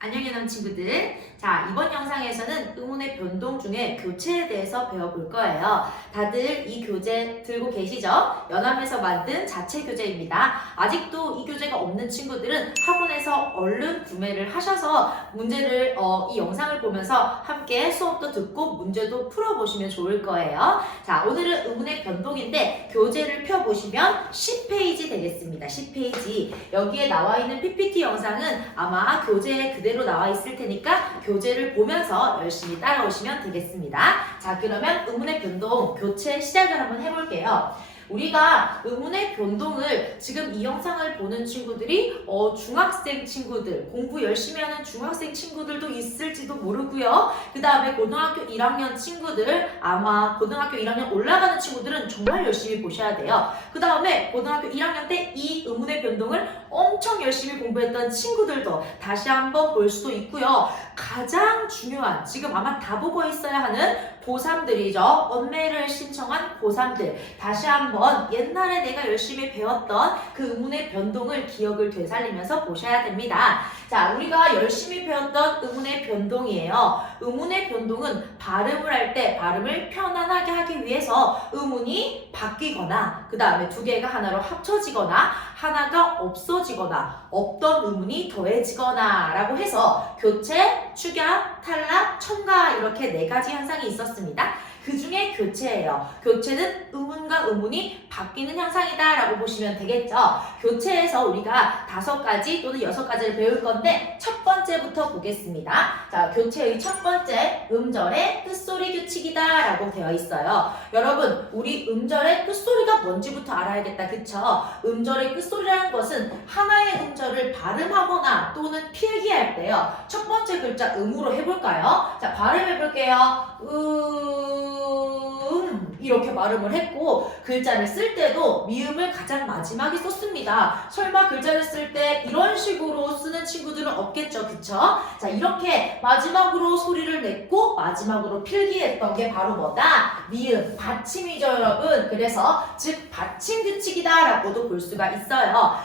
안녕 예남 친구들. 자, 이번 영상에서는 의문의 변동 중에 교체에 대해서 배워볼 거예요. 다들 이 교재 들고 계시죠? 연합에서 만든 자체 교재입니다. 아직도 이 교재가 없는 친구들은 학원에서 얼른 구매를 하셔서 문제를 이 영상을 보면서 함께 수업도 듣고 문제도 풀어보시면 좋을 거예요. 자, 오늘은 의문의 변동인데 교재를 펴보시면 10페이지 되겠습니다. 10페이지. 여기에 나와 있는 PPT 영상은 아마 교재에 그대로 나와 있을 테니까 교재를 보면서 열심히 따라오시면 되겠습니다. 자, 그러면 의문의 변동 교체 시작을 한번 해볼게요. 우리가 의문의 변동을 지금 이 영상을 보는 친구들이 중학생 친구들, 공부 열심히 하는 중학생 친구들도 있을지도 모르고요. 그 다음에 고등학교 1학년 친구들, 아마 고등학교 1학년 올라가는 친구들은 정말 열심히 보셔야 돼요. 그 다음에 고등학교 1학년 때 이 의문의 변동을 엄청 열심히 공부했던 친구들도 다시 한번 볼 수도 있고요. 가장 중요한, 지금 아마 다 보고 있어야 하는 고3들이죠. 언매를 신청한 고3들. 다시 한번 옛날에 내가 열심히 배웠던 그 의문의 변동을 기억을 되살리면서 보셔야 됩니다. 자, 우리가 열심히 배웠던 의문의 변동이에요. 의문의 변동은 발음을 할 때 발음을 편안하게 하기 위해서 의문이 바뀌거나 그 다음에 두 개가 하나로 합쳐지거나 하나가 없어지거나 없던 의문이 더해지거나 라고 해서 교체, 축약, 탈락, 첨가 이렇게 네 가지 현상이 있었습니다. 그 중에 교체예요. 교체는 의문과 의문이 바뀌는 현상이다 라고 보시면 되겠죠. 교체에서 우리가 5가지 또는 6가지를 배울 건데 첫 번째부터 보겠습니다. 자, 교체의 첫 번째, 음절의 끝소리 규칙이다 라고 되어 있어요. 여러분, 우리 음절의 끝소리가 뭔지부터 알아야겠다. 그쵸? 음절의 끝소리라는 것은 하나의 음절을 발음하거나 또는 필기할 때요. 첫 번째 글자 음으로 해볼까요? 자, 발음해볼게요. 이렇게 발음을 했고 글자를 쓸 때도 미음을 가장 마지막에 썼습니다. 설마 글자를 쓸 때 이런 식으로 쓰는 친구들은 없겠죠. 그쵸? 자, 이렇게 마지막으로 소리를 냈고 마지막으로 필기했던 게 바로 뭐다? 미음, 받침이죠 여러분. 그래서 즉 받침 규칙이다 라고도 볼 수가 있어요.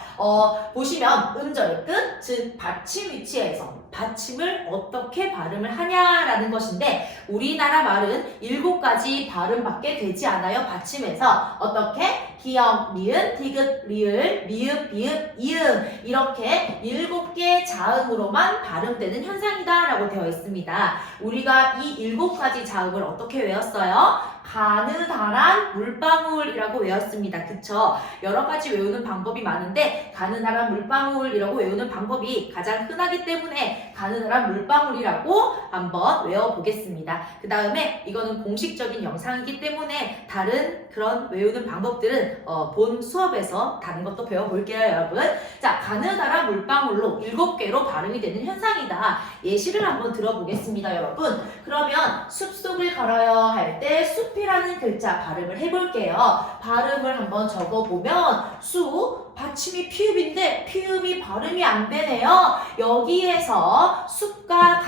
보시면 음절의 끝, 즉 받침 위치에서 받침을 어떻게 발음을 하냐라는 것인데 우리나라 말은 7가지 발음밖에 되지 않아요. 받침에서 어떻게? 기역, 미음, 디귿, 리을, 미음, 비읍, 이음 이렇게 7개 자음으로만 발음되는 현상이다 라고 되어 있습니다. 우리가 이 7가지 자음을 어떻게 외웠어요? 가느다란 물방울이라고 외웠습니다. 그쵸? 여러 가지 외우는 방법이 많은데 가느다란 물방울이라고 외우는 방법이 가장 흔하기 때문에 가느다란 물방울이라고 한번 외워보겠습니다. 그 다음에 이거는 공식적인 영상이기 때문에 다른 그런 외우는 방법들은 본 수업에서 다른 것도 배워볼게요 여러분. 자, 가느다란 물방울로 7개로 발음이 되는 현상이다. 예시를 한번 들어보겠습니다 여러분. 그러면 숲속을 걸어요 할 때 숲이라는 글자 발음을 해볼게요. 발음을 한번 적어보면 숲, 받침이 피읍인데 피읍이 발음이 안 되네요. 여기에서 숲과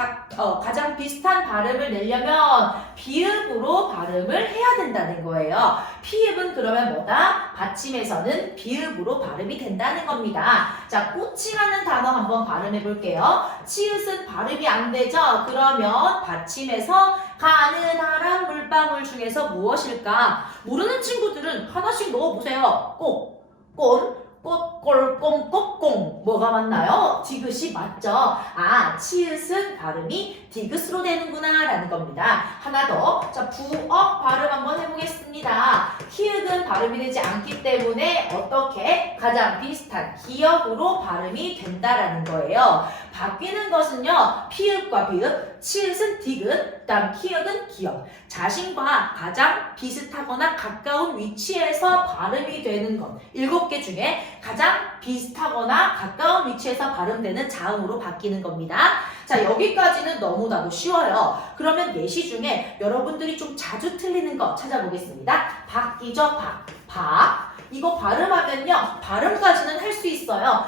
가장 비슷한 발음을 내려면 비읍으로 발음을 해야 된다는 거예요. 피읍은 그러면 뭐다? 받침에서는 비읍으로 발음이 된다는 겁니다. 자, 꽃이라는 단어 한번 발음해 볼게요. 치읓은 발음이 안 되죠? 그러면 받침에서 가느다란 물방울 중에서 무엇일까? 모르는 친구들은 하나씩 넣어보세요. 꼼, 꽃, 꼴, 꼼, 꽃공. 뭐가 맞나요? 디귿이 맞죠? 아, 치읓은 발음이 디귿으로 되는구나 라는 겁니다. 하나 더. 자, 부억 발음 한번 해보겠습니다. 키읔은 발음이 되지 않기 때문에 어떻게? 가장 비슷한 기역으로 발음이 된다라는 거예요. 바뀌는 것은요. 피읍과 비읍, 치읓은 디귿, 그다음 키읔은 기역. 자신과 가장 비슷하거나 가까운 위치에서 발음이 되는 것. 7개 중에 가장 비슷하거나 가까운 위치에서 발음되는 자음으로 바뀌는 겁니다. 자, 여기까지는 너무나도 쉬워요. 그러면 예시 중에 여러분들이 좀 자주 틀리는 거 찾아보겠습니다. 박이죠, 박. 이거 발음하면요. 발음까지는 할 수 있어요.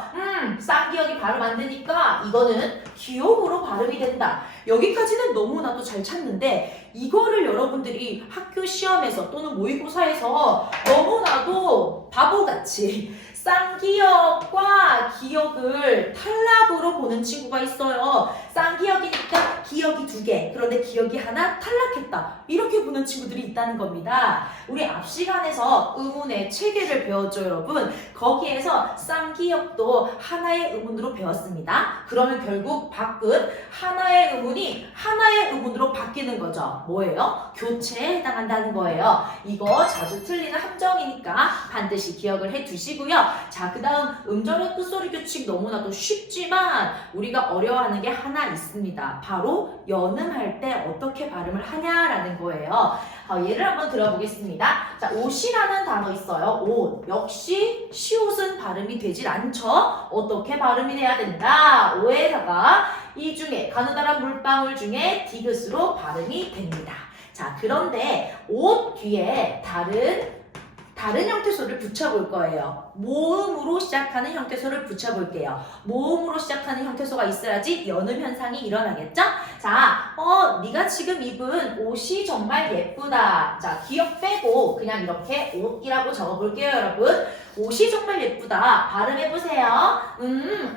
쌍기역이 발음 안 되니까 이거는 기역으로 발음이 된다. 여기까지는 너무나도 잘 찾는데 이거를 여러분들이 학교 시험에서 또는 모의고사에서 너무나도 바보같이 쌍기역과 기역을 탈락으로 보는 친구가 있어요. 쌍기역이니까 기역이 2개, 그런데 기역이 하나 탈락했다. 이렇게 보는 친구들이 있다는 겁니다. 우리 앞 시간에서 의문의 체계를 배웠죠, 여러분. 거기에서 쌍기역도 하나의 의문으로 배웠습니다. 그러면 결국 밖은 하나의 의문이 하나의 의문으로 바뀌는 거죠. 뭐예요? 교체에 해당한다는 거예요. 이거 자주 틀리는 함정이니까 반드시 기억을 해두시고요. 자, 그 다음 음절의 끝소리 규칙 너무나도 쉽지만 우리가 어려워하는 게 하나 있습니다. 바로 연음할 때 어떻게 발음을 하냐라는 거예요. 예를 한번 들어보겠습니다. 자, 옷이라는 단어 있어요. 옷. 역시 시옷은 발음이 되질 않죠. 어떻게 발음이 돼야 된다? 오에다가 이 중에 가느다란 물방울 중에 디귿으로 발음이 됩니다. 자, 그런데 옷 뒤에 다른 형태소를 붙여볼 거예요. 모음으로 시작하는 형태소를 붙여볼게요. 모음으로 시작하는 형태소가 있어야지 연음 현상이 일어나겠죠? 자, 네가 지금 입은 옷이 정말 예쁘다. 자, 기억 빼고 그냥 이렇게 옷이라고 적어볼게요, 여러분. 옷이 정말 예쁘다. 발음해보세요.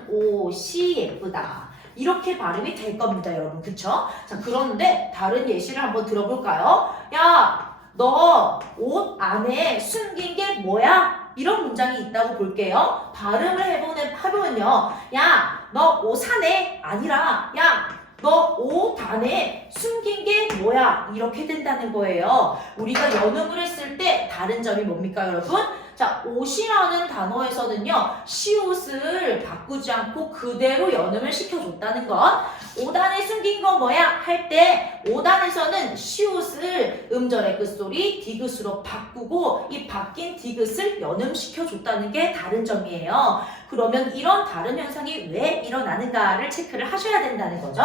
옷이 예쁘다. 이렇게 발음이 될 겁니다, 여러분. 그쵸? 자, 그런데 다른 예시를 한번 들어볼까요? 야, 너 옷 안에 숨긴 게 뭐야? 이런 문장이 있다고 볼게요. 발음을 해보면요. 야, 너 옷 안에 아니라 야, 너 옷 안에 숨긴 게 뭐야? 이렇게 된다는 거예요. 우리가 연음을 했을 때 다른 점이 뭡니까, 여러분? 자, 옷이라는 단어에서는요, 시옷을 바꾸지 않고 그대로 연음을 시켜줬다는 것. 옷 안에 숨긴 거 뭐야? 할 때 옷 안에서는 시옷을 음절의 끝소리 디귿으로 바꾸고 이 바뀐 디귿을 연음시켜줬다는 게 다른 점이에요. 그러면 이런 다른 현상이 왜 일어나는가를 체크를 하셔야 된다는 거죠.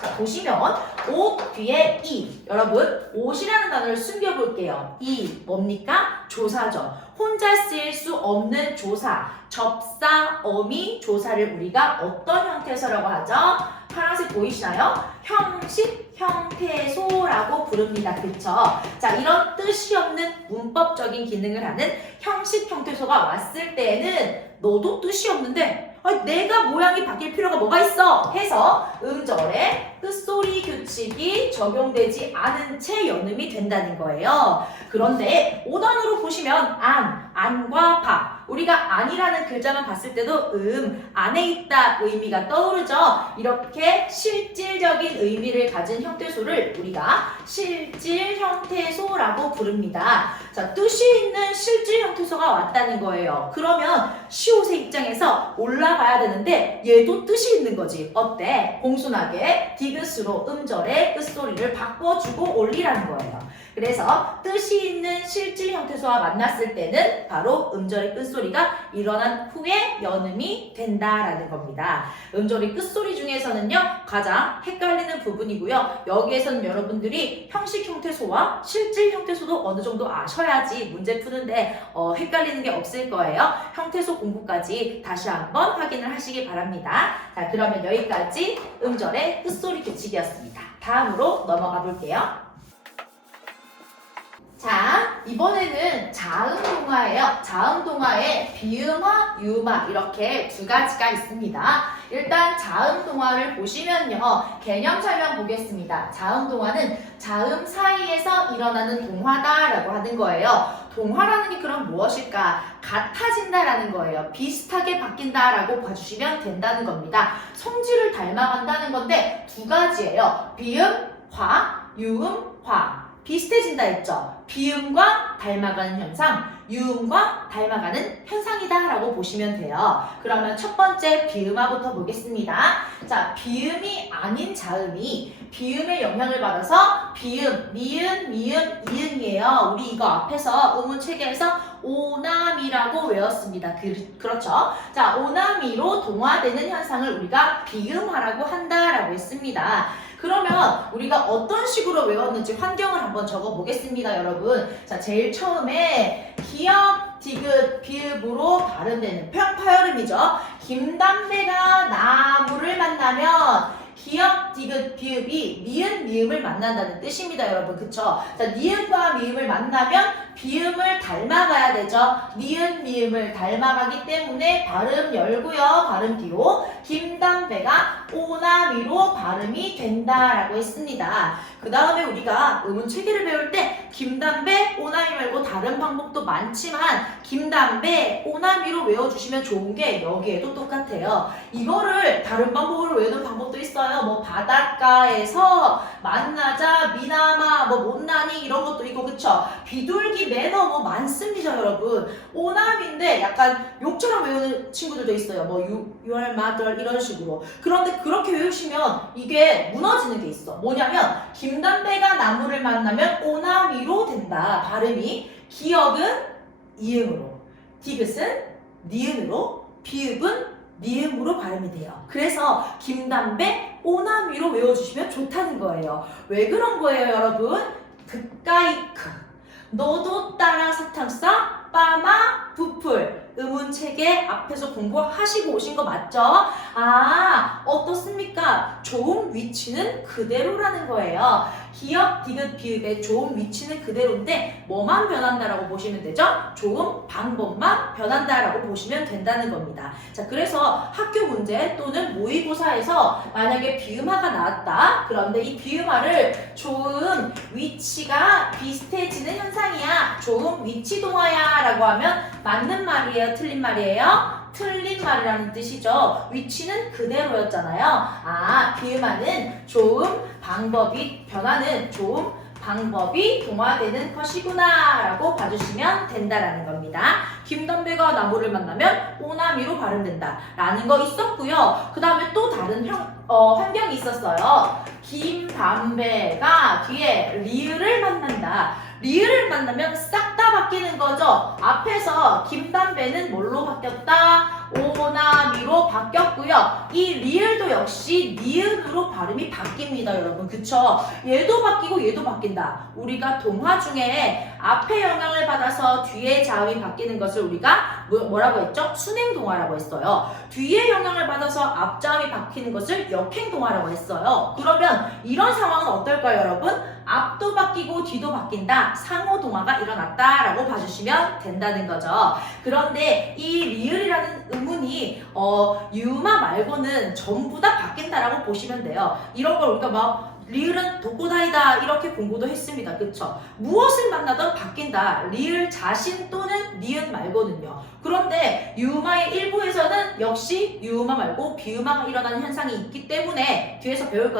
자, 보시면 옷 뒤에 이. 여러분, 옷이라는 단어를 숨겨볼게요. 이 뭡니까? 조사죠. 혼자 쓰일 수 없는 조사, 접사, 어미, 조사를 우리가 어떤 형태소라고 하죠? 파란색 보이시나요? 형식, 형태소라고 부릅니다. 그쵸? 자, 이런 뜻이 없는 문법적인 기능을 하는 형식, 형태소가 왔을 때는 너도 뜻이 없는데 내가 모양이 바뀔 필요가 뭐가 있어? 해서 음절에 끝소리 규칙이 적용되지 않은 채 연음이 된다는 거예요. 그런데 5단으로 보시면 안과 밥. 우리가 안이라는 글자만 봤을 때도 안에 있다 의미가 떠오르죠. 이렇게 실질적인 의미를 가진 형태소를 우리가 실질 형태소라고 부릅니다. 자, 뜻이 있는 실질 형태소가 왔다는 거예요. 그러면 시옷의 입장에서 올라가야 되는데 얘도 뜻이 있는 거지. 어때? 공손하게 디귿으로 음절의 끝소리를 바꿔주고 올리라는 거예요. 그래서 뜻이 있는 실질 형태소와 만났을 때는 바로 음절의 끝소리가 일어난 후에 연음이 된다라는 겁니다. 음절의 끝소리 중에서는요, 가장 헷갈리는 부분이고요. 여기에서는 여러분들이 형식 형태소와 실질 형태소도 어느 정도 아셔야지 문제 푸는데 헷갈리는 게 없을 거예요. 형태소 공부까지 다시 한번 확인을 하시기 바랍니다. 자, 그러면 여기까지 음절의 끝소리 규칙이었습니다. 다음으로 넘어가 볼게요. 자, 이번에는 자음동화예요. 자음동화에 비음화, 유음화 이렇게 두 가지가 있습니다. 일단 자음동화를 보시면요. 개념 설명 보겠습니다. 자음동화는 자음 사이에서 일어나는 동화다라고 하는 거예요. 동화라는 게 그럼 무엇일까? 같아진다라는 거예요. 비슷하게 바뀐다라고 봐주시면 된다는 겁니다. 성질을 닮아간다는 건데 두 가지예요. 비음, 화, 유음, 화. 비슷해진다 했죠. 비음과 닮아가는 현상, 유음과 닮아가는 현상이다 라고 보시면 돼요. 그러면 첫 번째 비음화부터 보겠습니다. 자, 비음이 아닌 자음이 비음의 영향을 받아서 비음, 미음, 미음, 이음이에요. 우리 이거 앞에서 의문 체계에서 오나미라고 외웠습니다. 그렇죠? 자, 오나미로 동화되는 현상을 우리가 비음화라고 한다라고 했습니다. 그러면 우리가 어떤 식으로 외웠는지 환경을 한번 적어보겠습니다, 여러분. 자, 제일 처음에 기역, 디귿, 비읍으로 발음되는 평파열음이죠. 김담배가 나무를 만나면 기역, 디귿, 비읍이 니은, 미음을 만난다는 뜻입니다, 여러분. 그쵸? 자, 니은과 미음을 만나면 비음을 닮아가야 되죠. 니은 미음을 닮아가기 때문에 발음 열고요. 발음 뒤로 김담배가 오나미로 발음이 된다라고 했습니다. 그 다음에 우리가 음운체계를 배울 때 김담배, 오나미 말고 다른 방법도 많지만 김담배, 오나미로 외워주시면 좋은 게 여기에도 똑같아요. 이거를 다른 방법으로 외우는 방법도 있어요. 뭐 바닷가에서 만나자, 미나마, 뭐 못나니 이런 것도 있고 그쵸? 비둘기 매너 뭐 많습니다 여러분. 오남인데 약간 욕처럼 외우는 친구들도 있어요. 뭐 you are mother 이런 식으로. 그런데 그렇게 외우시면 이게 무너지는 게 있어. 뭐냐면 김담배가 나무를 만나면 오나미로 된다. 발음이 기억은 이음으로, 디귿은 니은으로, 비읍은 니음으로 발음이 돼요. 그래서 김담배 오나미로 외워주시면 좋다는 거예요. 왜 그런 거예요 여러분? 그까이크 너도 따라 사탕 싸 빠마 부풀 음운체계 앞에서 공부하시고 오신 거 맞죠? 아 어떻습니까? 좋은 위치는 그대로라는 거예요. 기억, 디귿, 비읍의 좋은 위치는 그대로인데 뭐만 변한다라고 보시면 되죠? 좋은 방법만 변한다라고 보시면 된다는 겁니다. 자, 그래서 학교 문제 또는 모의고사에서 만약에 비음화가 나왔다. 그런데 이 비음화를 좋은 위치가 비슷해지는 현상이야. 좋은 위치 동화야 라고 하면 맞는 말이에요? 틀린 말이에요? 틀린 말이라는 뜻이죠. 위치는 그대로였잖아요. 아, 비음화는 좋은 방법이 변하는 좋은 방법이 동화되는 것이구나 라고 봐주시면 된다라는 겁니다. 김담배가 나무를 만나면 오나미로 발음된다 라는 거 있었고요. 그 다음에 또 다른 환경이 있었어요. 김담배가 뒤에 리을을 만난다. 리을을 만나면 싹 다 바뀌는 거죠. 앞에서 김담배는 뭘로 바뀌었다? 오나미로 바뀌었고요. 이 리을도 역시 니은으로 발음이 바뀝니다, 여러분. 그쵸? 얘도 바뀌고 얘도 바뀐다. 우리가 동화 중에 앞에 영향을 받아서 뒤에 자음이 바뀌는 것을 우리가 뭐라고 했죠? 순행동화라고 했어요. 뒤에 영향을 받아서 앞자음이 바뀌는 것을 역행동화라고 했어요. 그러면 이런 상황은 어떨까요, 여러분? 앞도 바뀌고 뒤도 바뀐다. 상호동화가 일어났다라고 봐주시면 된다는 거죠. 그런데 이 리을이라는 음운이 유마 말고는 전부 다 바뀐다라고 보시면 돼요. 이런 걸 우리가 막 리을은 독고다이다 이렇게 공부도 했습니다. 그쵸? 무엇을 만나든 바뀐다. 리을 자신 또는 니은 말고는요. 그런데 유음화의 일부에서는 역시 유음화 말고 비음화가 일어나는 현상이 있기 때문에 뒤에서 배울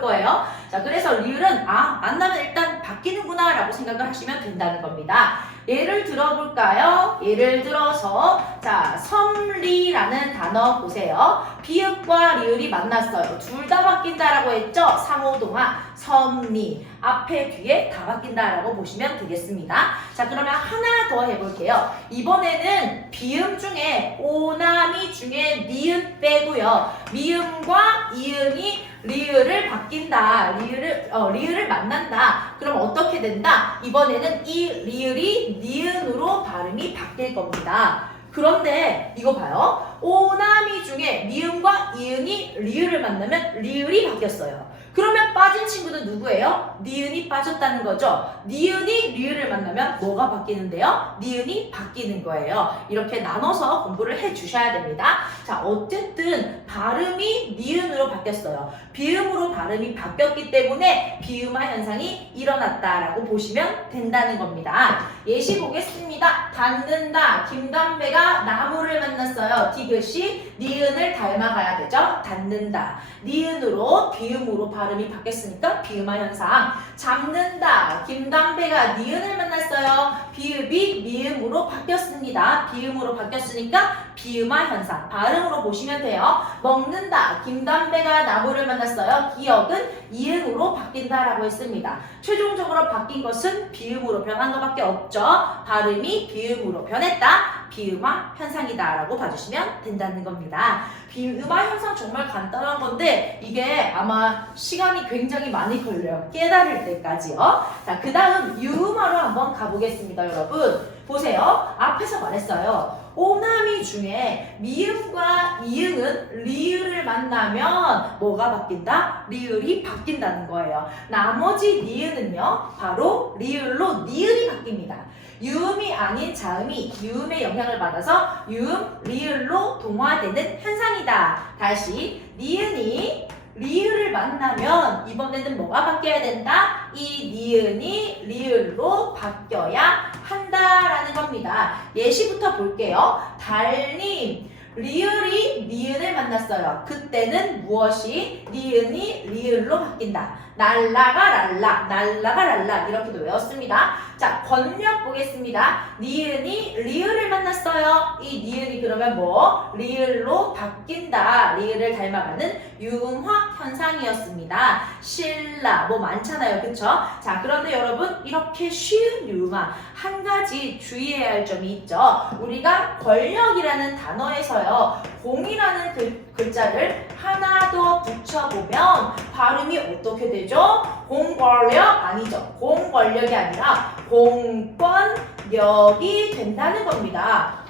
거예요. 자, 그래서 리을은 만나면 일단 바뀌는구나 라고 생각을 하시면 된다는 겁니다. 예를 들어볼까요? 예를 들어서 자, 섬리라는 단어 보세요. 비읍과 리을이 만났어요. 둘 다 바뀐다라고 했죠? 상호동화, 섬리. 앞에 뒤에 다 바뀐다라고 보시면 되겠습니다. 자, 그러면 하나 더 해볼게요. 이번에는 비음 중에 오나미 중에 니은 빼고요. 미음과 이음이 리을을 바뀐다. 리을을 만난다. 그럼 어떻게 된다? 이번에는 이 리을이 니은으로 발음이 바뀔 겁니다. 그런데 이거 봐요. 오나미 중에 미음과 이음이 리을을 만나면 리을이 바뀌었어요. 그러면 빠진 친구는 누구예요? 니은이 빠졌다는 거죠. 니은이 리을을 만나면 뭐가 바뀌는데요? 니은이 바뀌는 거예요. 이렇게 나눠서 공부를 해주셔야 됩니다. 자, 어쨌든 발음이 니은으로 바뀌었어요. 비음으로 발음이 바뀌었기 때문에 비음화 현상이 일어났다라고 보시면 된다는 겁니다. 예시 보겠습니다. 닿는다. 김담배가 나무를 만났어요. 디귿이 니은을 닮아가야 되죠. 닿는다. 니은으로 비음으로 발음이 바뀌었으니까 비음화 현상. 잡는다. 김담배가 니은을 만났어요. 비읍이 미음으로 바뀌었습니다. 비음으로 바뀌었으니까 비음화 현상. 발음으로 보시면 돼요. 먹는다. 김담배가 나무를 만났어요. 기억은 이음으로 바뀐다라고 했습니다. 최종적으로 바뀐 것은 비음으로 변한 것밖에 없죠. 발음이 비음으로 변했다. 비음화 현상이다라고 봐주시면 된다는 겁니다. 비음화 현상 정말 간단한 건데 이게 아마 시간이 굉장히 많이 걸려요. 깨달을 때까지요. 자, 그 다음 유음화로 한번 가보겠습니다, 여러분. 보세요. 앞에서 말했어요. 오나미 중에 미음과 이응은 리을을 만나면 뭐가 바뀐다? 리을이 바뀐다는 거예요. 나머지 니은은요, 바로 리을로 니은이 바뀝니다. 유음이 아닌 자음이 유음의 영향을 받아서 유음, 리을로 동화되는 현상이다. 다시, 니은이 리을을 만나면 이번에는 뭐가 바뀌어야 된다? 이 니은이 리을로 바뀌어야 한다라는 겁니다. 예시부터 볼게요. 달님, 리을이 니은을 만났어요. 그때는 무엇이 니은이 리을로 바뀐다. 날라가 랄라, 날라가 랄라 이렇게도 외웠습니다. 자, 권력 보겠습니다. 니은이 리을을 만났어요. 이 니은이 그러면 뭐? 리을로 바뀐다. 리을을 닮아가는 융화 현상이었습니다. 신라 뭐 많잖아요. 그쵸? 자, 그런데 여러분 이렇게 쉬운 융화 한 가지 주의해야 할 점이 있죠. 우리가 권력이라는 단어에서요. 공이라는 글자를 하나 더 붙여보면 발음이 어떻게 되죠? 공권력 아니죠. 공권력이 아니라 공권력이 된다는 겁니다.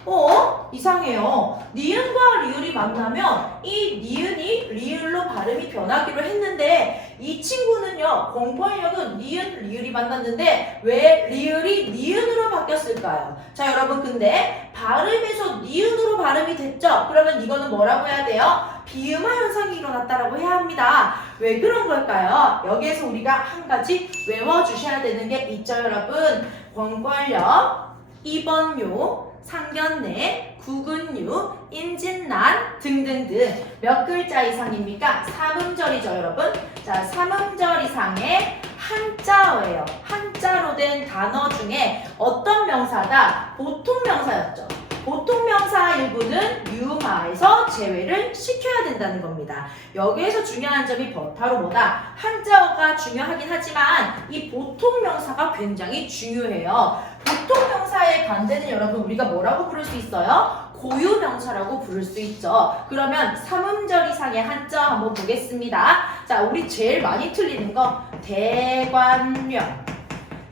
이상해요. 니은과 리을이 만나면 이 니은이 리을로 발음이 변하기로 했는데 이 친구는요. 공권력은 니은, 리을이 만났는데 왜 리을이 니은으로 바뀌었을까요? 자, 여러분 근데 발음에서 니은으로 발음이 됐죠? 그러면 이거는 뭐라고 해야 돼요? 비음화 현상이 일어났다라고 해야 합니다. 왜 그런 걸까요? 여기에서 우리가 한 가지 외워주셔야 되는 게 있죠, 여러분. 권권력, 입원요, 상견례, 구근유, 임진난 등등등 몇 글자 이상입니까? 삼음절이죠, 여러분. 자, 삼음절 이상의 한자어예요. 한자로 된 단어 중에 어떤 명사다? 보통 명사였죠. 보통 명사 일부는 유마에서 제외를 시켜야 된다는 겁니다. 여기에서 중요한 점이 바로 뭐다? 한자어가 중요하긴 하지만 이 보통 명사가 굉장히 중요해요. 보통 명사의 반대는 여러분 우리가 뭐라고 부를 수 있어요? 고유 명사라고 부를 수 있죠. 그러면 삼음절 이상의 한자 한번 보겠습니다. 자, 우리 제일 많이 틀리는 거 대관령.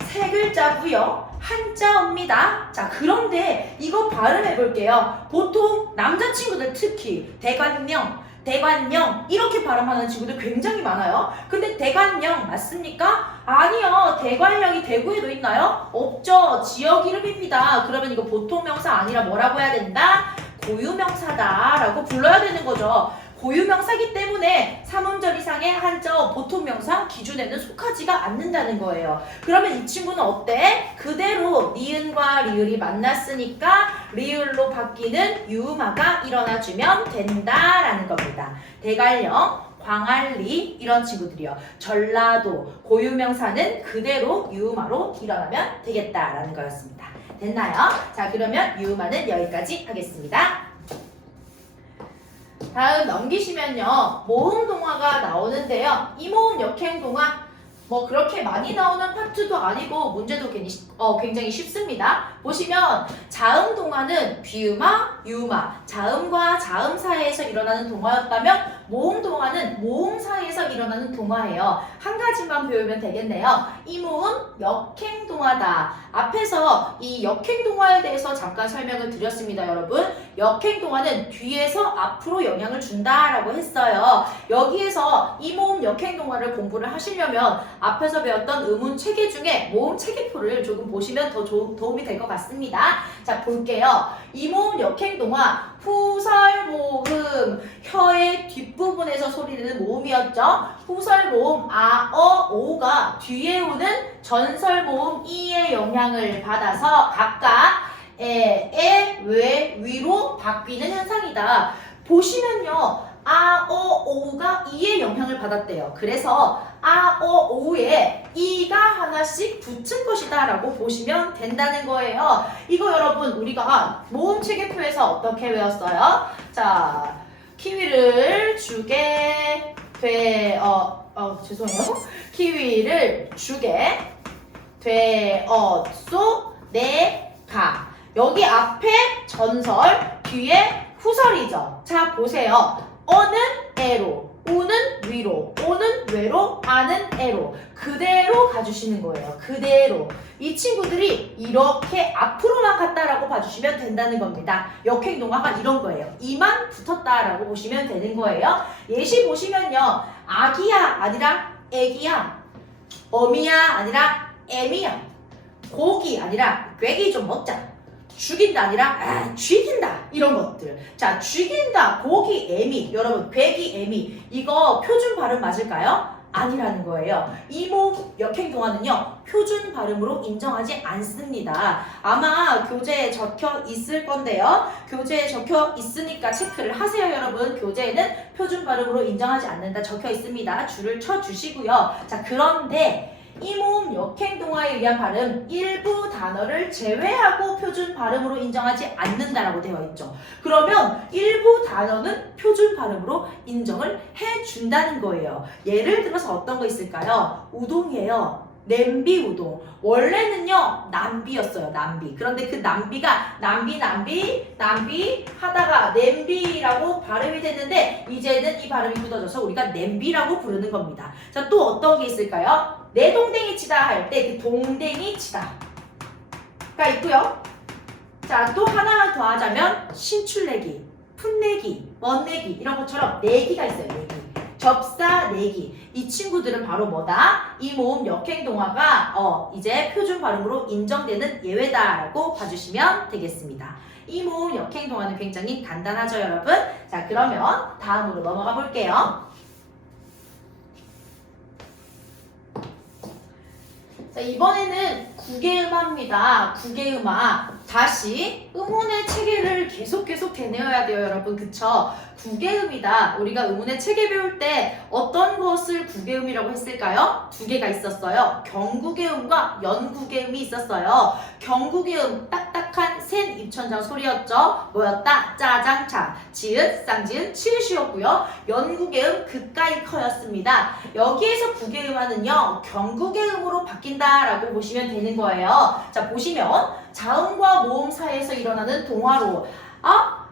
세 글자고요. 한자어입니다. 자, 그런데 이거 발음해 볼게요. 보통 남자친구들 특히 대관령, 대관령 이렇게 발음하는 친구들 굉장히 많아요. 근데 대관령 맞습니까? 아니요. 대관령이 대구에도 있나요? 없죠. 지역 이름입니다. 그러면 이거 보통 명사 아니라 뭐라고 해야 된다? 고유명사다 라고 불러야 되는 거죠. 고유명사기 때문에 삼음절 이상의 한자어 보통명사 기준에는 속하지가 않는다는 거예요. 그러면 이 친구는 어때? 그대로 니은과 리을이 만났으니까 리을로 바뀌는 유음화가 일어나주면 된다라는 겁니다. 대관령, 광안리 이런 친구들이요. 전라도 고유명사는 그대로 유음화로 일어나면 되겠다라는 거였습니다. 됐나요? 자, 그러면 유음화는 여기까지 하겠습니다. 다음 넘기시면요. 모음동화가 나오는데요. 이 모음 역행동화 뭐 그렇게 많이 나오는 파트도 아니고 문제도 굉장히 쉽습니다. 보시면 자음동화는 비음화, 유음화, 자음과 자음 사이에서 일어나는 동화였다면 모음동화는 모음 사이에서 일어나는 동화예요. 한 가지만 배우면 되겠네요. 이 모음 역행동화다. 앞에서 이 역행동화에 대해서 잠깐 설명을 드렸습니다, 여러분. 역행동화는 뒤에서 앞으로 영향을 준다라고 했어요. 여기에서 이 모음 역행동화를 공부를 하시려면 앞에서 배웠던 의문 체계 중에 모음 체계표를 조금 보시면 더 도움이 될 것 같습니다. 자, 볼게요. 이 모음 역행동화 후설모음, 혀의 뒷부분에서 소리내는 모음이었죠. 후설모음 아, 어, 오가 뒤에 오는 전설모음 이의 영향을 받아서 각각 에, 왜, 위로 바뀌는 현상이다. 보시면요. 아, 어, 오가 이의 영향을 받았대요. 그래서 아, 어, 오에 이가 하나씩 붙은 것이다 라고 보시면 된다는 거예요. 이거 여러분 우리가 모음 체계표에서 어떻게 외웠어요? 자, 키위를 주게 죄송해요. 키위를 주게 되었소 내가. 여기 앞에 전설, 뒤에 후설이죠. 자, 보세요. 어는 애로, 우는 위로, 오는 쇠로 아는 애로 그대로 가주시는 거예요. 그대로. 이 친구들이 이렇게 앞으로만 갔다라고 봐주시면 된다는 겁니다. 역행동화가 이런 거예요. 이만 붙었다라고 보시면 되는 거예요. 예시 보시면요. 아기야 아니라 애기야. 어미야 아니라 애미야. 고기 아니라 꾀기 좀 먹자. 죽인다 아니라 죽인다 이런 것들. 자, 죽인다, 고기, 애미. 여러분, 괴기, 애미. 이거 표준 발음 맞을까요? 아니라는 거예요. 이 모음 역행동화는요 표준 발음으로 인정하지 않습니다. 아마 교재에 적혀 있을 건데요. 교재에 적혀 있으니까 체크를 하세요, 여러분. 교재에는 표준 발음으로 인정하지 않는다 적혀 있습니다. 줄을 쳐 주시고요. 자, 그런데 이 모음 역행동화에 의한 발음 일부 단어를 제외하고 표준 발음으로 인정하지 않는다라고 되어 있죠. 그러면 일부 단어는 표준 발음으로 인정을 해준다는 거예요. 예를 들어서 어떤 거 있을까요? 우동이에요. 냄비 우동. 원래는요 남비였어요. 남비. 그런데 그 남비가 남비 하다가 냄비라고 발음이 됐는데 이제는 이 발음이 굳어져서 우리가 냄비라고 부르는 겁니다. 자, 또 어떤 게 있을까요? 내 동댕이 치다 할 때 그 동댕이 치다가 있고요. 자, 또 하나 더 하자면 신출내기, 풋내기, 멋내기 이런 것처럼 내기가 있어요. 내기. 접사, 내기. 이 친구들은 바로 뭐다? 이 모음 역행동화가 이제 표준 발음으로 인정되는 예외다라고 봐주시면 되겠습니다. 이 모음 역행동화는 굉장히 간단하죠, 여러분? 자, 그러면 다음으로 넘어가 볼게요. 자, 이번에는 국외음화입니다. 국외음화. 다시 의문의 체계를 계속 되뇌어야 돼요, 여러분. 그쵸? 국외음이다. 우리가 의문의 체계 배울 때 어떤 것을 국외음이라고 했을까요? 두 개가 있었어요. 경국외음과 연국외음이 있었어요. 경국외음 딱딱한 센 입천장 소리였죠. 뭐였다? 짜장차. 지읒, 쌍지읒, 치읒이었고요. 연국외음 그까이 커였습니다. 여기에서 국외음화는요 경국외음으로 바뀐다라고 보시면 되는 거예요. 자, 보시면 자음과 모음 사이에서 일어나는 동화로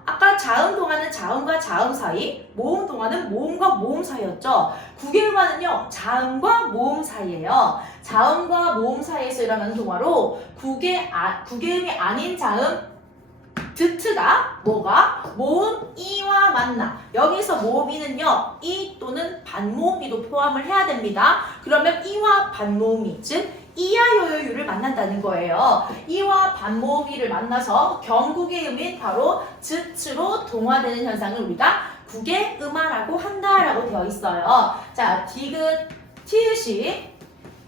아까 자음 동화는 자음과 자음 사이, 모음 동화는 모음과 모음 사이였죠. 국외음화는요 자음과 모음 사이예요. 자음과 모음 사이에서 일어나는 동화로 국외음이 아닌 자음 드트가 뭐가? 모음 이와 만나. 여기서 모음 이는요 이 또는 반모음이도 포함을 해야 됩니다. 그러면 이와 반모음이 즉 이야 요요유를 만난다는 거예요. 이와 반모음이를 만나서 경국의 음인 바로 즈츠로 동화되는 현상을 우리가 국외음화라고 한다라고 되어 있어요. 자, 디귿, 티읕이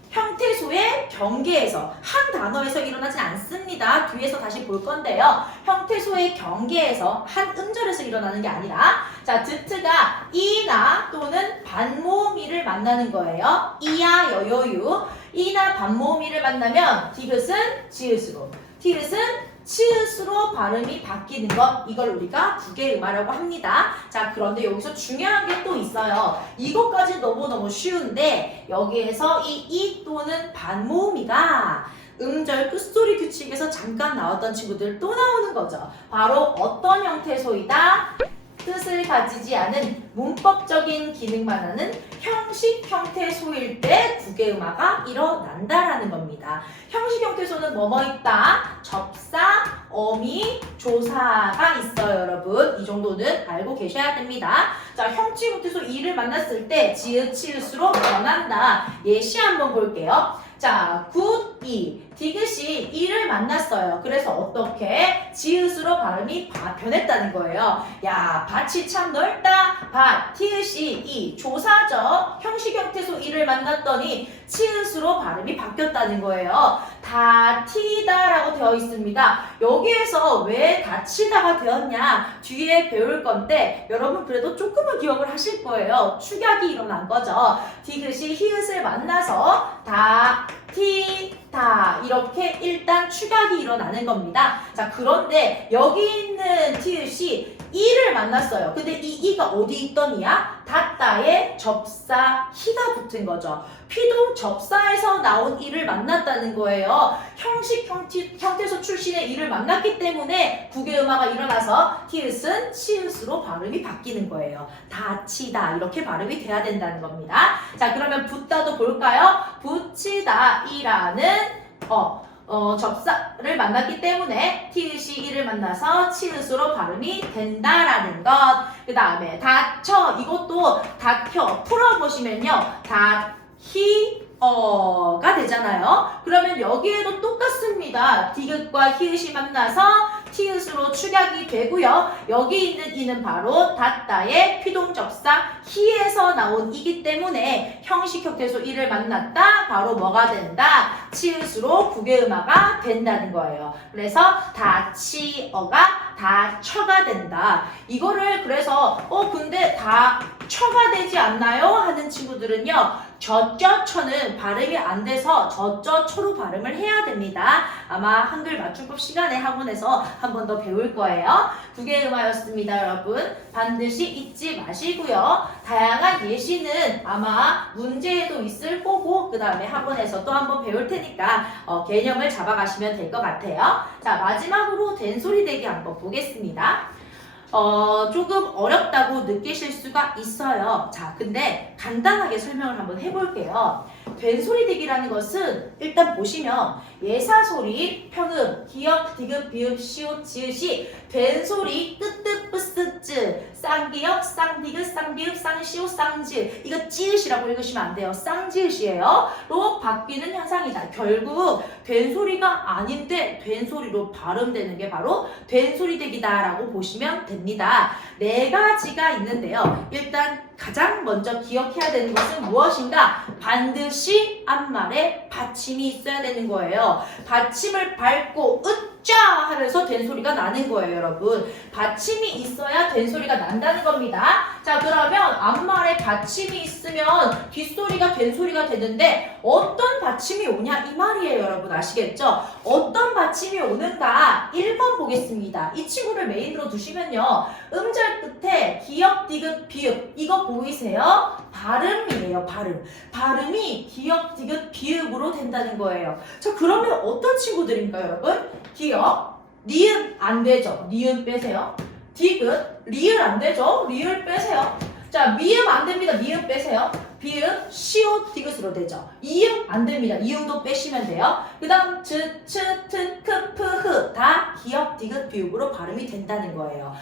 형태소의 경계에서 한 단어에서 일어나진 않습니다. 뒤에서 다시 볼 건데요. 형태소의 경계에서 한 음절에서 일어나는 게 아니라 자, 드트가 이나 또는 반모음이를 만나는 거예요. 이야 여요유. 이나 반모음이를 만나면 디귿은 지읒으로, 티읕은 치읒으로 발음이 바뀌는 것, 이걸 우리가 국외음화라고 합니다. 자, 그런데 여기서 중요한 게 또 있어요. 이것까지 너무너무 쉬운데 여기에서 이 또는 반모음이가 음절 끝소리 규칙에서 잠깐 나왔던 친구들 또 나오는 거죠. 바로 어떤 형태소이다? 뜻을 가지지 않은 문법적인 기능만 하는 형식 형태소일 때 국외음화가 일어난다라는 겁니다. 형식 형태소는 뭐뭐 있다? 접사, 어미, 조사가 있어요, 여러분. 이 정도는 알고 계셔야 됩니다. 자, 형식 형태소 이를 만났을 때 지읒, 치읒으로 변한다. 예시 한번 볼게요. 자, 굿이 디귿이 이를 만났어요. 그래서 어떻게? 지읒으로 발음이 변했다는 거예요. 야, 밭이 참 넓다. 밭, 티읒이 이 조사죠. 형식 형태소 이를 만났더니 치읒으로 발음이 바뀌었다는 거예요. 다티다라고 되어 있습니다. 여기에서 왜 다치다가 되었냐? 뒤에 배울 건데 여러분 그래도 조금은 기억을 하실 거예요. 축약이 일어난 거죠. 디귿이 히읗을 만나서 다, 티, 다 이렇게 일단 축약이 일어나는 겁니다. 자, 그런데 여기 있는 티읕이 이를 만났어요. 근데 이 이가 어디 있던 이야? 닿다 닫다에 접사 히가 붙은 거죠. 피동 접사에서 나온 이를 만났다는 거예요. 형식 형태소 출신의 이를 만났기 때문에 국외음화가 일어나서 티읕은 치읓으로 발음이 바뀌는 거예요. 다치다 이렇게 발음이 돼야 된다는 겁니다. 자, 그러면 붙다도 볼까요? 붙이다 이라는 접사를 만났기 때문에 티읕이 이를 만나서 치읓으로 발음이 된다라는 것. 그 다음에 닫혀, 이것도 닫혀 풀어보시면요, 가 되잖아요. 그러면 여기에도 똑같습니다. 디귿과 히읗이 만나서 티읕으로 축약이 되고요. 여기 있는 이는 바로 닫다의 피동접사 히에서 나온 이기 때문에 형식 형태소 이를 만났다. 바로 뭐가 된다? 치읓으로 국외음화가 된다는 거예요. 그래서 다치어가 다쳐가 된다. 이거를 그래서 근데 다쳐가 되지 않나요? 하는 친구들은요, 저쩌처는 발음이 안 돼서 저쩌초로 발음을 해야 됩니다. 아마 한글 맞춤법 시간에 학원에서 한 번 더 배울 거예요. 국외음화였습니다, 여러분. 반드시 잊지 마시고요. 다양한 예시는 아마 문제에도 있을 거고 그 다음에 학원에서 또 한 번 배울 테니까 개념을 잡아가시면 될 것 같아요. 자, 마지막으로 된소리 대기 한번 보겠습니다. 조금 어렵다고 느끼실 수가 있어요. 자, 근데 간단하게 설명을 한번 해볼게요. 된소리 대기라는 것은 일단 보시면 예사소리, 평음, 기역, 디귿, 비읍, 시옷, 지읒이 된소리, 뜨뜨, 뿌스, 쯔, 쌍기역, 쌍디귿, 쌍비읍, 쌍시옷, 쌍지읒, 이거 찌읒이라고 읽으시면 안 돼요. 쌍지읒이에요. 로 바뀌는 현상이다. 결국 된소리가 아닌데 된소리로 발음되는 게 바로 된소리 대기다라고 보시면 됩니다. 네 가지가 있는데요. 일단 가장 먼저 기억해야 되는 것은 무엇인가? 반드시 앞말에 받침이 있어야 되는 거예요. 받침을 밟고 으짜 하면서 된소리가 나는 거예요, 여러분. 받침이 있어야 된소리가 난다는 겁니다. 자, 그러면 앞말에 받침이 있으면 뒷소리가 된소리가 되는데 어떤 받침이 오냐 이 말이에요, 여러분. 아시겠죠? 어떤 받침이 오는가? 1번 보겠습니다. 이 친구를 메인으로 두시면요, 음절 끝에 기역, 디귿, 비읍 이거 보이세요? 발음이에요, 발음. 발음이 기역, 디귿, 비읍으로 된다는 거예요. 자, 그러면 어떤 친구들인가요, 여러분? 기역, 니은 안 되죠? 니은 빼세요. 디귿, 리을 안 되죠? 리을 빼세요. 자, 미음 안 됩니다. 미음 빼세요. 비읍, 시옷, 디귿으로 되죠. 이음 안 됩니다. 이음도 빼시면 돼요. 그 다음 즈, 츠, 트, 크, 프, 흐 다 기역, 디귿, 비읍으로 발음이 된다는 거예요.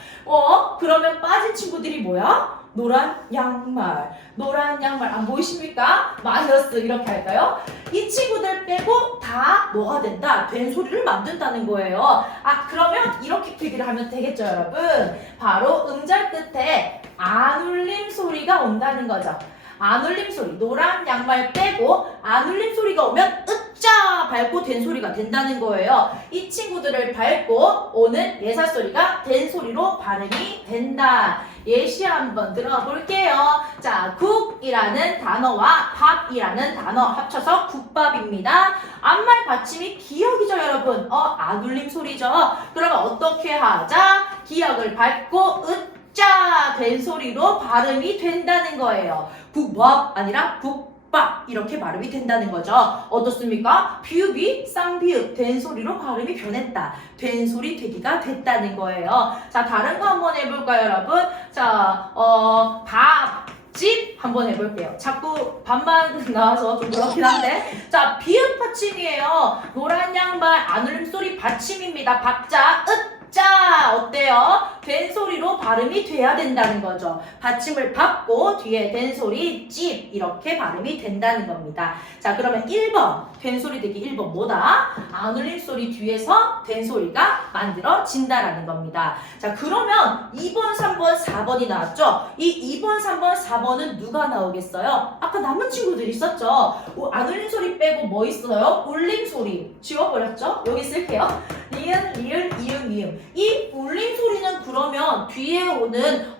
그러면 빠진 친구들이 뭐야? 노란 양말. 노란 양말 안 보이십니까? 마이너스 이렇게 할까요? 이 친구들 빼고 다 뭐가 된다? 된 소리를 만든다는 거예요. 그러면 이렇게 표기를 하면 되겠죠, 여러분? 바로 음절 끝에 안 울림 소리가 온다는 거죠. 안 울림 소리, 노란 양말 빼고 안 울림 소리가 오면 으짜 밟고 된 소리가 된다는 거예요. 이 친구들을 밟고 오는 예사 소리가 된 소리로 발음이 된다. 예시 한번 들어볼게요. 자, 국이라는 단어와 밥이라는 단어 합쳐서 국밥입니다. 앞말 받침이 기역이죠, 여러분. 안 울림 소리죠. 그러면 어떻게 하자? 기역을 밟고 으짜 된 소리로 발음이 된다는 거예요. 국밥 아니라 국밥 이렇게 발음이 된다는 거죠. 어떻습니까? 비읍이 쌍비읍 된 소리로 발음이 변했다. 된 소리 되기가 됐다는 거예요. 자, 다른 거 한번 해볼까요, 여러분? 자, 밥집 한번 해볼게요. 자꾸 밥만 나와서 좀 그렇긴 한데, 자, 비읍 받침이에요. 노란 양말 안 울림 소리 받침입니다. 박자 자, 어때요? 된 소리로 발음이 돼야 된다는 거죠. 받침을 받고 뒤에 된 소리 찝 이렇게 발음이 된다는 겁니다. 자, 그러면 1번 된 소리 되기 1번 뭐다? 안 울림 소리 뒤에서 된 소리가 만들어진다라는 겁니다. 자, 그러면 2번, 3번, 4번이 나왔죠? 이 2번, 3번, 4번은 누가 나오겠어요? 아까 남은 친구들 있었죠? 안 울림 소리 빼고 뭐 있어요? 울림 소리 지워버렸죠? 여기 쓸게요. 니은, 리을, 이음, 미음. 이 울림 소리는 그러면 뒤에 오는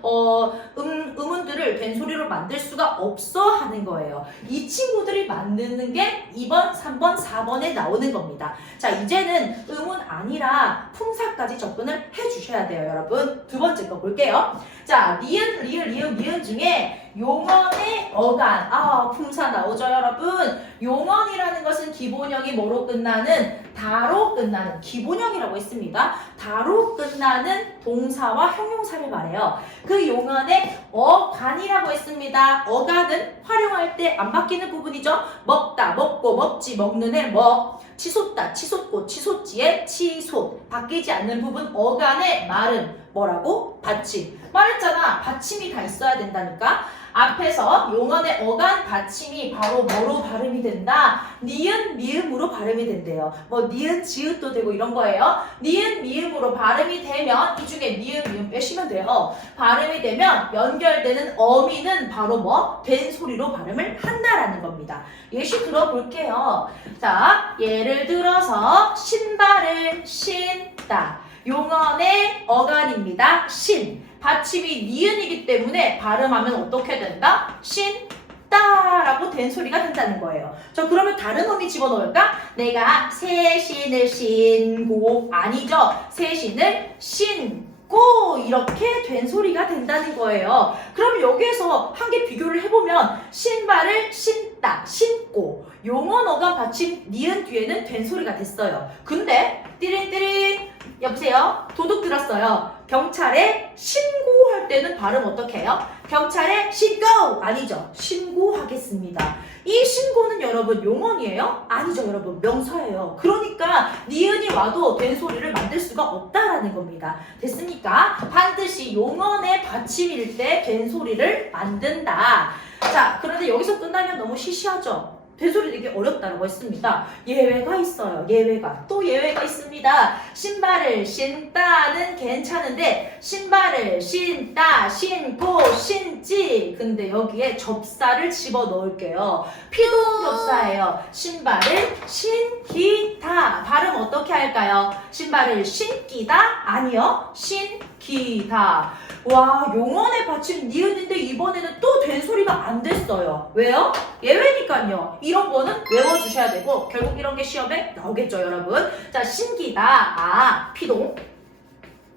음운들을 된 소리로 만들 수가 없어 하는 거예요. 이 친구들이 만드는 게 2번, 3번, 4번에 나오는 겁니다. 자, 이제는 음운 아니라 품사까지 접근을 해주셔야 돼요, 여러분. 두 번째 거 볼게요. 자, 니은, 리을, 리은, 미은 중에 용언의 어간. 품사 나오죠, 여러분? 용언이라는 것은 기본형이 뭐로 끝나는? 다로 끝나는 기본형이라고 했습니다. 다로 끝나는 동사와 형용사를 말해요. 그 용언의 어간이라고 했습니다. 어간은 활용할 때 안 바뀌는 부분이죠. 먹다, 먹고, 먹지, 먹는 애, 먹. 치솟다, 치솟고, 치솟지의 치솟. 바뀌지 않는 부분 어간의 말은 뭐라고? 받침. 말했잖아. 받침이 다 있어야 된다니까. 앞에서 용언의 어간 받침이 바로 뭐로 발음이 된다? 니은, 미음으로 발음이 된대요. 뭐 니은, 지읒도 되고 이런 거예요. 니은, 미음으로 발음이 되면 이 중에 니은, 미음 빼시면 돼요. 발음이 되면 연결되는 어미는 바로 뭐? 된 소리로 발음을 한다라는 겁니다. 예시 들어볼게요. 자, 예를 들어서 신발을 신다. 용언의 어간입니다. 신. 받침이 니은이기 때문에 발음하면 어떻게 된다? 신다라고 된 소리가 된다는 거예요. 저 그러면 다른 어미 집어넣을까? 내가 새 신을 신고 아니죠. 새 신을 신고 이렇게 된 소리가 된다는 거예요. 그럼 여기에서 한 개 비교를 해보면 신발을 신다, 신고 용언 어간 받침 니은 뒤에는 된 소리가 됐어요. 근데 띠링띠링 여보세요? 도둑 들었어요. 경찰에 신고할 때는 발음 어떻게 해요? 경찰에 신고! 아니죠. 신고하겠습니다. 이 신고는 여러분 용언이에요? 아니죠 여러분. 명사예요. 그러니까 니은이 와도 된 소리를 만들 수가 없다라는 겁니다. 됐습니까? 반드시 용언의 받침일 때 된 소리를 만든다. 자, 그런데 여기서 끝나면 너무 시시하죠? 된소리 되게 어렵다고 했습니다. 예외가 있어요. 예외가. 또 예외가 있습니다. 신발을 신다는 괜찮은데 신발을 신다, 신고, 신지. 근데 여기에 접사를 집어넣을게요. 피동 접사예요. 신발을 신기다. 발음 어떻게 할까요? 신발을 신기다? 아니요. 신기다. 와, 용언의 받침 니은인데 이번에는 또 된 소리가 안 됐어요. 왜요? 예외니까요. 이런 거는 외워주셔야 되고 결국 이런 게 시험에 나오겠죠, 여러분. 자, 신기다. 피동.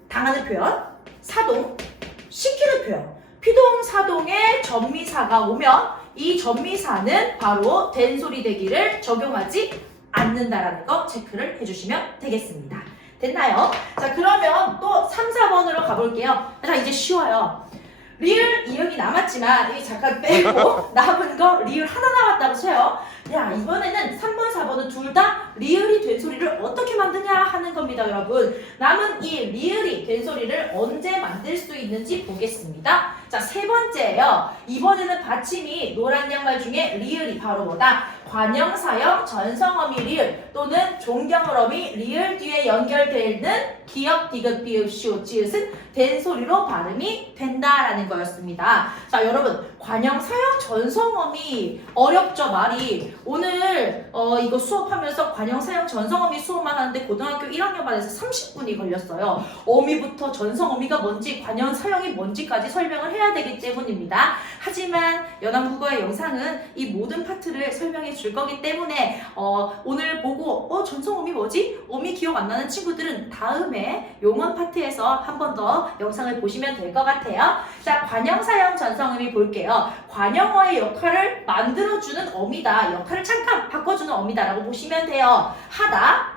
당하는 표현. 사동. 시키는 표현. 피동, 사동에 전미사가 오면 이 전미사는 바로 된 소리 되기를 적용하지 않는다라는 거 체크를 해주시면 되겠습니다. 됐나요? 자, 그러면 또 3, 4번으로 가볼게요. 자, 이제 쉬워요. 리을, 이응이 남았지만 이 잠깐 빼고 남은 거 리을 하나 남았다고 쳐요. 야, 이번에는 3번, 4번은 둘 다 리을이 된 소리를 어떻게 만드냐 하는 겁니다, 여러분. 남은 이 리을이 된 소리를 언제 만들 수 있는지 보겠습니다. 자, 세 번째예요. 이번에는 받침이 노란 양말 중에 리을이 바로 뭐다? 관형사형 전성어미 리을 또는 종경어미 리을 뒤에 연결되는 기역, 디귿, 비읍, 시옷, 지읒은 된 소리로 발음이 된다라는 거였습니다. 자, 여러분, 관형사형 전성어미 어렵죠, 말이. 오늘 이거 수업하면서 관형사형 전성어미 수업만 하는데 고등학교 1학년 반에서 30분이 걸렸어요. 어미부터 전성어미가 뭔지 관형사형이 뭔지까지 설명을 해야 되기 때문입니다. 하지만 연암국어의 영상은 이 모든 파트를 설명해 줄 거기 때문에 오늘 보고 전성어미 뭐지? 어미 기억 안 나는 친구들은 다음에 용언 파트에서 한 번 더 영상을 보시면 될 것 같아요. 자, 관형사형 전성어미 볼게요. 관형어의 역할을 만들어주는 어미다. 역할을 잠깐 바꿔주는 어미다라고 보시면 돼요. 하다,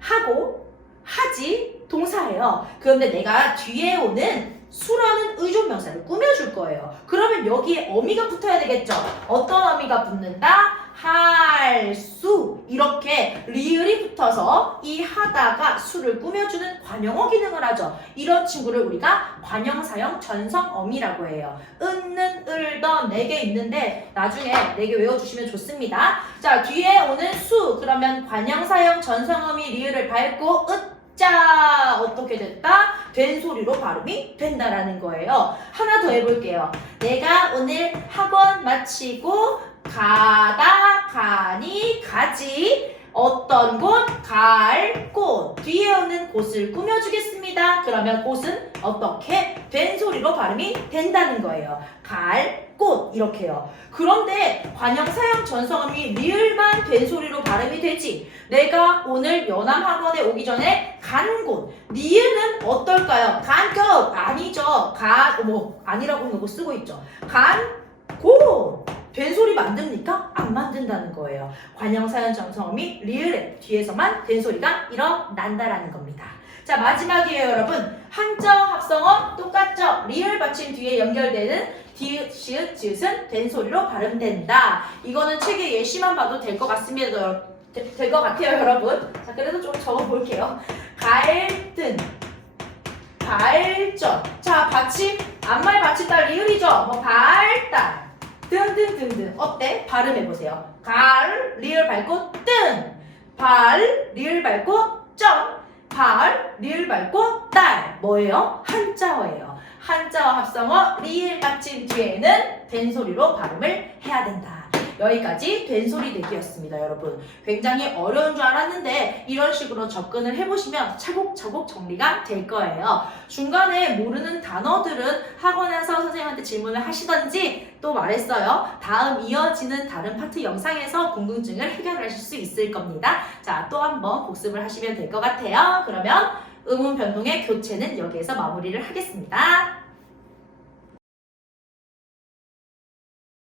하고, 하지 동사예요. 그런데 내가 뒤에 오는 수라는 의존명사를 꾸며줄 거예요. 그러면 여기에 어미가 붙어야 되겠죠? 어떤 어미가 붙는다? 할 수. 이렇게 리을이 붙어서 이 하다가 수를 꾸며주는 관형어 기능을 하죠. 이런 친구를 우리가 관형사형 전성어미라고 해요. 은는 을더 4개 있는데 나중에 4개 외워주시면 좋습니다. 자, 뒤에 오는 수. 그러면 관형사형 전성어미 리을을 밟고 자, 어떻게 됐다? 된 소리로 발음이 된다라는 거예요. 하나 더 해볼게요. 내가 오늘 학원 마치고 가다, 가니, 가지. 어떤 곳? 갈 곳. 뒤에 오는 곳을 꾸며주겠습니다. 그러면 곳은 어떻게? 된 소리로 발음이 된다는 거예요. 갈 곳. 이렇게요. 그런데 관형사형 전성어미 리을만 된 소리로 발음이 되지. 내가 오늘 연암학원에 오기 전에 간곳. 니은은 어떨까요? 간곳 아니죠. 아니라고 이거 쓰고 있죠. 간곳. 된소리 만듭니까? 안 만든다는 거예요. 관형사연 정성어미 리을에 뒤에서만 된소리가 일어난다라는 겁니다. 자, 마지막이에요, 여러분. 한자어 합성어 똑같죠? 리을 받침 뒤에 연결되는 디귿, 시읒, 지읒은 된소리로 발음된다. 이거는 책에 예시만 봐도 될 것 같습니다. 될 것 같아요, 여러분. 자, 그래도 좀 적어볼게요. 갈등, 발전. 자, 받침, 앞말 받침달 리을이죠? 뭐 발달. 등등등등. 어때? 발음해보세요. 갈, 리을 밟고 뜬. 발, 리을 밟고 점. 발, 리을 밟고 딸. 뭐예요? 한자어예요. 한자어 합성어 리을 받침 뒤에는 된소리로 발음을 해야 된다. 여기까지 된소리 내기였습니다, 여러분. 굉장히 어려운 줄 알았는데 이런 식으로 접근을 해보시면 차곡차곡 정리가 될 거예요. 중간에 모르는 단어들은 학원에서 선생님한테 질문을 하시던지 또 말했어요. 다음 이어지는 다른 파트 영상에서 궁금증을 해결하실 수 있을 겁니다. 자, 또 한번 복습을 하시면 될 것 같아요. 그러면 음운 변동의 교체는 여기에서 마무리를 하겠습니다.